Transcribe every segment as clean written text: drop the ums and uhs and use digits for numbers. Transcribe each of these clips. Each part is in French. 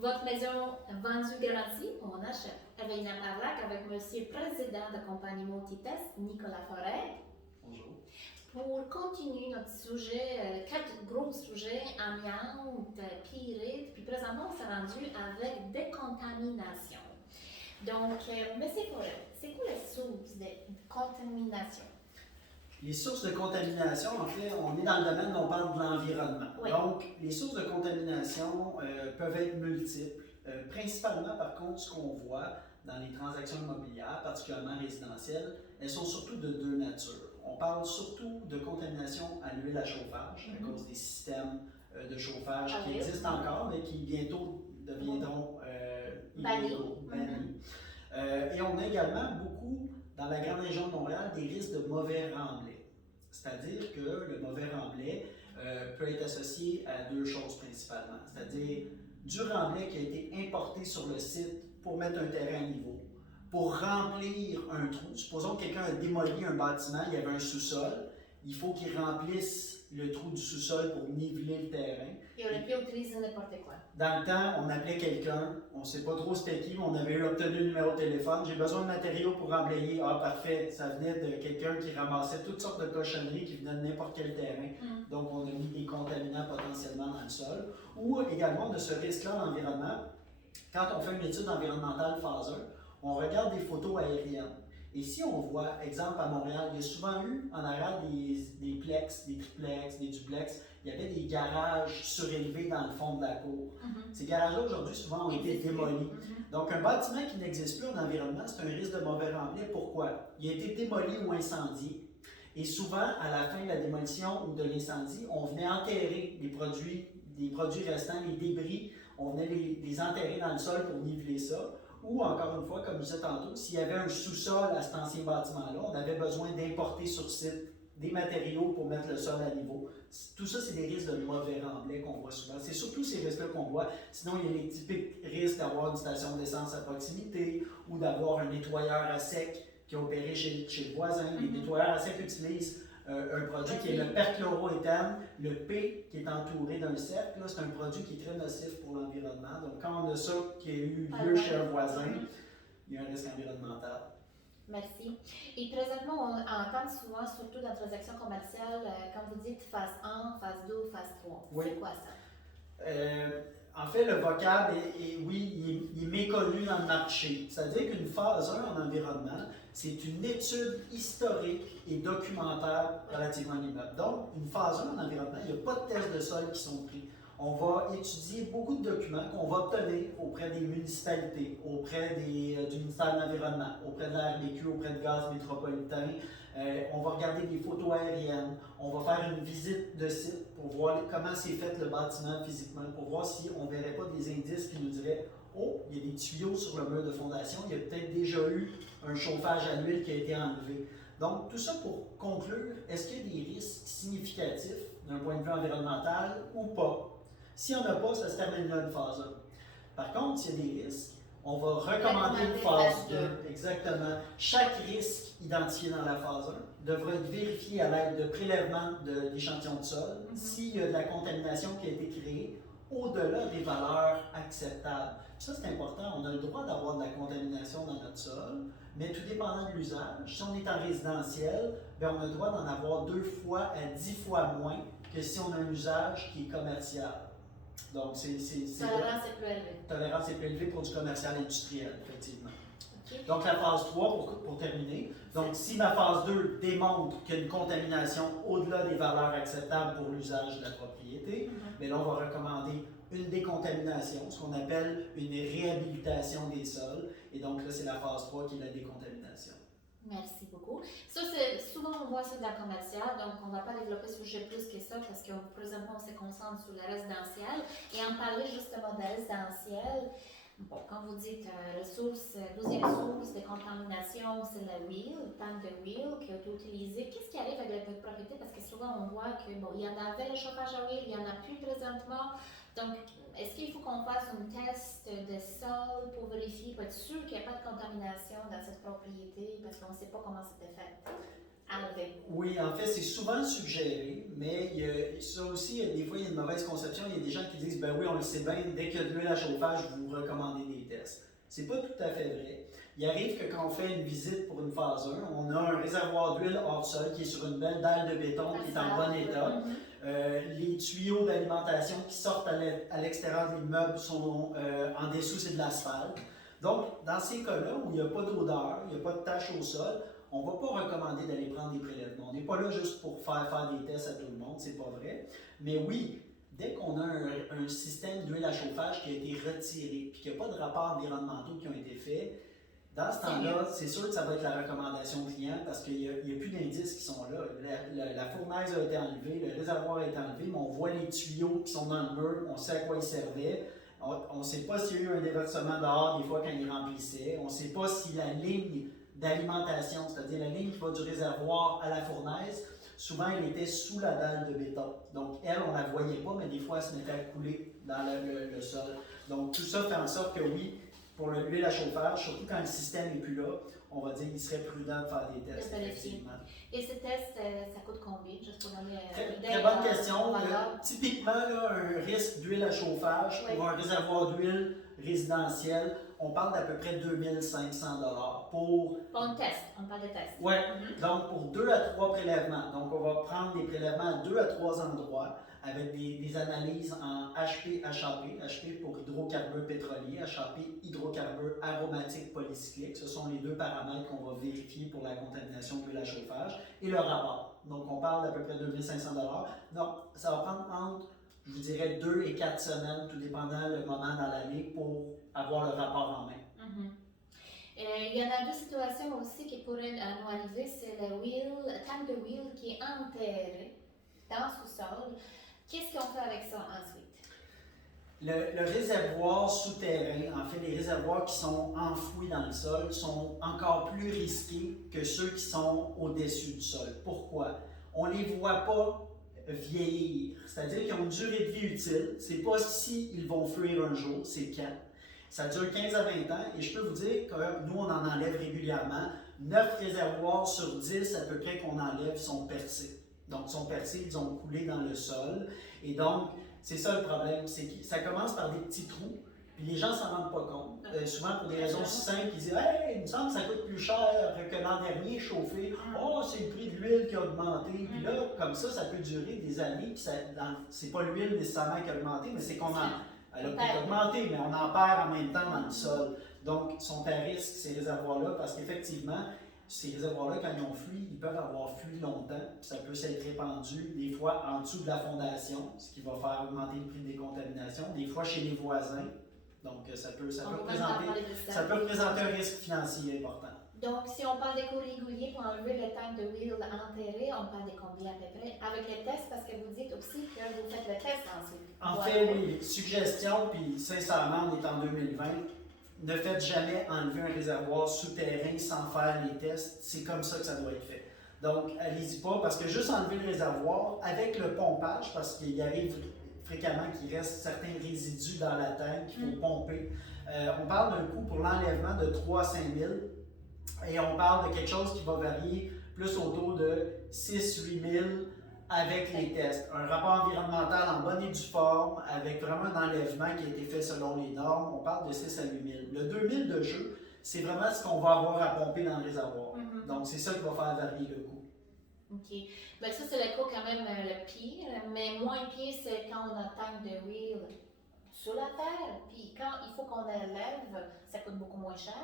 Votre maison vendue garantie, on achète. Revenir Marlac avec Monsieur Président de compagnie Multitest, Nicolas Forêt. Bonjour. Pour continuer notre sujet, quatre gros sujets, amiante, pyrite, puis présentement on s'est rendu avec décontamination. Donc, Monsieur Forêt, c'est quoi les sources de contamination? Les sources de contamination, en fait, on est dans le domaine où on parle de l'environnement. Oui. Donc, les sources de contamination peuvent être multiples. Principalement, par contre, ce qu'on voit dans les transactions immobilières, particulièrement résidentielles, elles sont surtout de deux natures. On parle surtout de contamination à l'huile à chauffage, à cause des systèmes de chauffage qui existent encore, mais qui bientôt deviendront illégaux, bannis. Et on a également beaucoup, dans la grande région de Montréal, des risques de mauvais remblais. C'est-à-dire que le mauvais remblai peut être associé à deux choses principalement. C'est-à-dire du remblai qui a été importé sur le site pour mettre un terrain à niveau, pour remplir un trou. Supposons que quelqu'un a démoli un bâtiment, il y avait un sous-sol, il faut qu'il remplisse le trou du sous-sol pour niveler le terrain. Et on aurait pu utiliser n'importe quoi. Dans le temps, on appelait quelqu'un, on ne sait pas trop c'était qui, mais on avait obtenu le numéro de téléphone. J'ai besoin de matériaux pour emblayer. Ah, parfait, ça venait de quelqu'un qui ramassait toutes sortes de cochonneries qui venaient de n'importe quel terrain. Donc, on a mis des contaminants potentiellement dans le sol. Ou également, de ce risque-là dans l'environnement, quand on fait une étude environnementale phase 1, on regarde des photos aériennes. Et si on voit, exemple à Montréal, il y a souvent eu en arrière des plex, des triplex, des duplex, il y avait des garages surélevés dans le fond de la cour. Ces garages-là, aujourd'hui, souvent ont été démolis. Donc, un bâtiment qui n'existe plus en environnement, c'est un risque de mauvais remblai. Pourquoi? Il a été démoli ou incendié. Et souvent, à la fin de la démolition ou de l'incendie, on venait enterrer des produits restants, les débris, on venait les enterrer dans le sol pour niveler ça. Ou, encore une fois, comme je disais tantôt, s'il y avait un sous-sol à cet ancien bâtiment-là, on avait besoin d'importer sur site des matériaux pour mettre le sol à niveau. Tout ça, c'est des risques de mauvais remblai qu'on voit souvent. C'est surtout ces risques-là qu'on voit. Sinon, il y a les typiques risques d'avoir une station d'essence à proximité ou d'avoir un nettoyeur à sec qui est opéré chez le voisin. Les nettoyeurs à sec utilisent un produit qui est le perchloroéthane, le P qui est entouré d'un cercle. C'est un produit qui est très nocif pour l'environnement. Donc, quand on a ça qui a eu lieu chez un voisin, il y a un risque environnemental. Merci. Et présentement, on entend souvent, surtout dans les transactions commerciales, quand vous dites phase 1, phase 2, phase 3. Oui. C'est quoi ça? En fait, le vocable, il est méconnu dans le marché. C'est-à-dire qu'une phase 1 en environnement, c'est une étude historique et documentaire relativement à l'immeuble. Donc, une phase 1 en environnement, il n'y a pas de tests de sol qui sont pris. On va étudier beaucoup de documents qu'on va obtenir auprès des municipalités, auprès du ministère de l'Environnement, auprès de la RBQ, auprès de Gaz Métropolitain. On va regarder des photos aériennes, on va faire une visite de site pour voir comment c'est fait le bâtiment physiquement, pour voir si on ne verrait pas des indices qui nous diraient « Oh, il y a des tuyaux sur le mur de fondation, il y a peut-être déjà eu un chauffage à l'huile qui a été enlevé. » Donc, tout ça pour conclure, est-ce qu'il y a des risques significatifs d'un point de vue environnemental ou pas? Si on n'a pas, ça se termine là une phase 1. Par contre, s'il y a des risques, on va recommander une phase 2. Exactement. Chaque risque identifié dans la phase 1 devra être vérifié à l'aide de prélèvements d'échantillons de sol s'il y a de la contamination qui a été créée au-delà des valeurs acceptables. Ça, c'est important. On a le droit d'avoir de la contamination dans notre sol, mais tout dépendant de l'usage. Si on est en résidentiel, bien, on a le droit d'en avoir 2 fois à 10 fois moins que si on a un usage qui est commercial. Donc, tolérance est plus élevée. Tolérance est plus élevée pour du commercial industriel, effectivement. Okay. Donc, la phase 3, pour terminer. Donc, si ma phase 2 démontre qu'il y a une contamination au-delà des valeurs acceptables pour l'usage de la propriété, mais là, on va recommander une décontamination, ce qu'on appelle une réhabilitation des sols. Et donc, là, c'est la phase 3 qui est la décontamination. Merci beaucoup. Ça, c'est souvent on voit ça dans la commerciale, donc on ne va pas développer ce sujet plus que ça parce que présentement on se concentre sur le résidentiel. Et en parler justement de résidentiel, bon, quand vous dites deuxième source de contamination, c'est la huile, le tank de huile qui a été utilisé. Qu'est-ce qui arrive avec la propriété? Parce que souvent on voit que bon, il y en avait le chauffage à huile, il n'y en a plus présentement. Donc, est-ce qu'il faut qu'on fasse un test de sol pour vérifier, pour être sûr qu'il n'y a pas de contamination dans cette propriété parce qu'on ne sait pas comment c'était fait? enlever. Oui, en fait, c'est souvent suggéré, mais ça aussi, des fois, il y a une mauvaise conception. Il y a des gens qui disent, ben oui, on le sait bien, dès qu'il y a de l'huile à chauffage, vous recommandez des tests. C'est pas tout à fait vrai. Il arrive que quand on fait une visite pour une phase 1, on a un réservoir d'huile hors sol qui est sur une belle dalle de béton qui est en bon état. Les tuyaux d'alimentation qui sortent à l'extérieur de l'immeuble sont en dessous, c'est de l'asphalte. Donc, dans ces cas-là où il n'y a pas d'odeur, il n'y a pas de tache au sol, on ne va pas recommander d'aller prendre des prélèvements. On n'est pas là juste pour faire des tests à tout le monde, c'est pas vrai. Mais oui, dès qu'on a un système d'huile à chauffage qui a été retiré, puis qu'il n'y a pas de rapports environnementaux qui ont été faits, dans ce temps-là, c'est sûr que ça va être la recommandation client parce qu'il n'y a plus d'indices qui sont là. La fournaise a été enlevée, le réservoir a été enlevé, mais on voit les tuyaux qui sont dans le mur, on sait à quoi ils servaient. On ne sait pas s'il y a eu un déversement dehors des fois quand ils remplissaient. On ne sait pas si la ligne d'alimentation, c'est-à-dire la ligne qui va du réservoir à la fournaise, souvent elle était sous la dalle de béton. Donc elle, on ne la voyait pas, mais des fois elle se mettait à couler dans le sol. Donc tout ça fait en sorte que oui, pour l'huile à chauffage, surtout quand le système n'est plus là, on va dire qu'il serait prudent de faire des tests. Effectivement. Et ces tests, ça coûte combien? Juste pour donner très bonne question. Typiquement, là, un risque d'huile à chauffage pour un réservoir d'huile résidentiel, on parle d'à peu près 2500 $ pour un test, on parle de test. Oui, donc pour 2 à 3 prélèvements. Donc on va prendre des prélèvements à 2 à 3 endroits avec des analyses en HP, HAP. HP pour hydrocarbures pétroliers, HAP hydrocarbures aromatiques polycycliques. Ce sont les deux paramètres qu'on va vérifier pour la contamination d'huile à chauffage. Et le rapport. Donc on parle d'à peu près 2500 $. Donc ça va prendre entre, je vous dirais, 2 et 4 semaines, tout dépendant le moment dans l'année, pour avoir le rapport en main. Il y en a deux situations aussi qui pourraient nous arriver, c'est le tank de huile qui est enterré dans le sous-sol. Qu'est-ce qu'on fait avec ça ensuite? Le réservoir souterrain, en fait, les réservoirs qui sont enfouis dans le sol sont encore plus risqués que ceux qui sont au-dessus du sol. Pourquoi? On ne les voit pas vieillir, c'est-à-dire qu'ils ont une durée de vie utile. C'est pas si ils vont fuir un jour, c'est quand. Ça dure 15 à 20 ans et je peux vous dire que nous, on en enlève régulièrement. 9 réservoirs sur 10 à peu près qu'on enlève sont percés. Donc, ils sont percés, ils ont coulé dans le sol. Et donc, c'est ça le problème, c'est que ça commence par des petits trous, puis les gens ne s'en rendent pas compte. Souvent, pour des raisons si simples, ils disent « Hey, il me semble que ça coûte plus cher que l'an dernier chauffer. Oh, c'est le prix de l'huile qui a augmenté. » Puis là, comme ça peut durer des années. Puis c'est pas l'huile nécessairement qui a augmenté, mais c'est qu'on elle a peut-être augmenté, mais on en perd en même temps dans le sol. Donc, ils sont à risque, ces réservoirs-là, parce qu'effectivement, ces réservoirs-là, quand ils ont fui, ils peuvent avoir fui longtemps, puis ça peut s'être répandu, des fois en dessous de la fondation, ce qui va faire augmenter le prix des contaminations, des fois chez les voisins. Donc, ça peut représenter un risque financier important. Donc, si on parle d'éco réguliers pour enlever le tank de huile enterré, on parle de combien à peu près? Avec les tests, parce que vous dites aussi que vous faites le test ensuite. En fait, oui, suggestion, puis sincèrement, on est en 2020, ne faites jamais enlever un réservoir souterrain sans faire les tests. C'est comme ça que ça doit être fait. Donc, allez-y pas, parce que juste enlever le réservoir, avec le pompage, parce qu'il arrive fréquemment qu'il reste certains résidus dans la tank qu'il faut pomper. On parle d'un coût pour l'enlèvement de 3 à 5 000 et on parle de quelque chose qui va varier plus autour de 6-8 000 avec les tests. Un rapport environnemental en bonne et due forme, avec vraiment un enlèvement qui a été fait selon les normes, on parle de 6 à 8 000. Le 2 000 de jeu, c'est vraiment ce qu'on va avoir à pomper dans le réservoir. Donc, c'est ça qui va faire varier le coût. OK. Ben, ça, c'est le cas quand même le pire, mais moins pire, c'est quand on a un tank de huile sur la terre, puis quand il faut qu'on enlève, ça coûte beaucoup moins cher.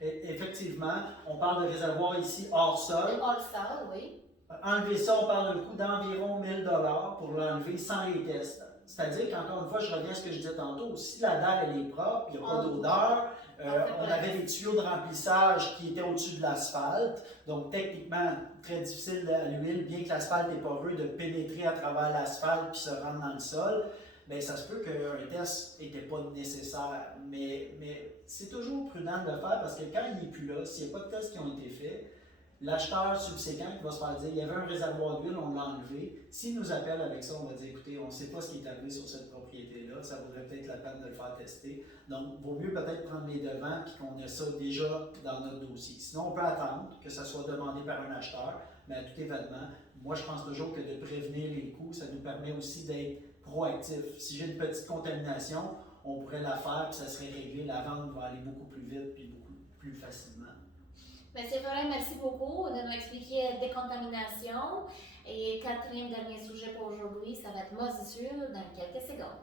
Effectivement, on parle de réservoir ici hors sol. Hors sol, oui. Enlever ça, on parle d'un coût d'environ 1 000 $ pour l'enlever sans les tests. C'est-à-dire qu'encore une fois, je reviens à ce que je disais tantôt, si la dalle elle est propre, il n'y a pas d'odeur, on avait des tuyaux de remplissage qui étaient au-dessus de l'asphalte, donc techniquement très difficile à l'huile, bien que l'asphalte est poreux, de pénétrer à travers l'asphalte puis se rendre dans le sol. Bien, ça se peut qu'un test n'était pas nécessaire, mais c'est toujours prudent de le faire parce que quand il n'est plus là, s'il n'y a pas de tests qui ont été faits, l'acheteur subséquent qui va se faire dire il y avait un réservoir d'huile, on l'a enlevé. S'il nous appelle avec ça, on va dire écoutez, on ne sait pas ce qui est arrivé sur cette propriété-là, ça vaudrait peut-être la peine de le faire tester. Donc, il vaut mieux peut-être prendre les devants et qu'on ait ça déjà dans notre dossier. Sinon, on peut attendre que ça soit demandé par un acheteur. mais à tout événement. Moi, je pense toujours que de prévenir les coûts, ça nous permet aussi d'être proactif. Si j'ai une petite contamination, on pourrait la faire, puis ça serait réglé. La vente va aller beaucoup plus vite, puis beaucoup plus facilement. Mais c'est vrai, merci beaucoup de nous expliquer décontamination. Et quatrième dernier sujet pour aujourd'hui, ça va être moisissure dans quelques secondes.